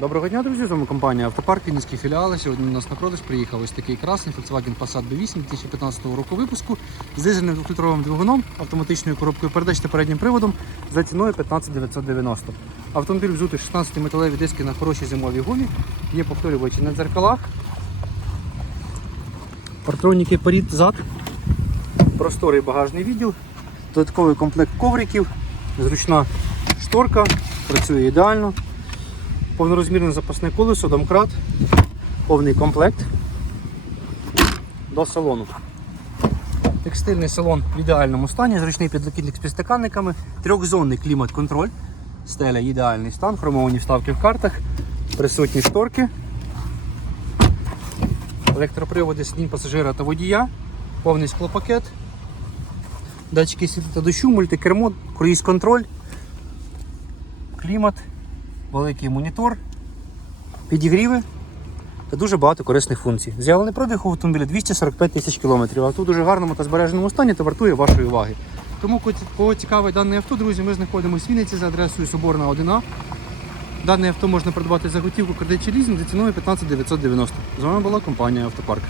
Доброго дня, друзі! З вами компанія Автопарк, Вінницький філіали. Сьогодні у нас на продаж приїхав ось такий красний Volkswagen Passat B8 2015 року випуску з дизельним двохлітровим двигуном, автоматичною коробкою передач та переднім приводом за ціною 15 990. Автомобіль взутий 16 металеві диски на хорошій зимовій гумі, є повторювачі на дзеркалах, партроніки перед зад, просторий багажний відділ, додатковий комплект ковриків, зручна шторка, працює ідеально. Повнорозмірне запасне колесо, домкрат, повний комплект до салону. Текстильний салон в ідеальному стані, зручний підлокітник з підстаканниками, трьохзонний клімат-контроль, стеля ідеальний стан, хромовані вставки в картах, присутні шторки, електроприводи сидінь пасажира та водія, повний склопакет, датчики світла та дощу, мультикермо, круїз-контроль, клімат великий монітор, підігріви та дуже багато корисних функцій. З'явлений продих у автомобіля 245 тисяч кілометрів. Авто в дуже гарному та збереженому стані та вартує вашої уваги. Тому, кого цікавить дане авто, друзі, ми знаходимося в Вінниці за адресою Соборна 1А. Дане авто можна придбати за готівку кредит чи лізинг за ціною 15 990. З вами була компанія Автопарк.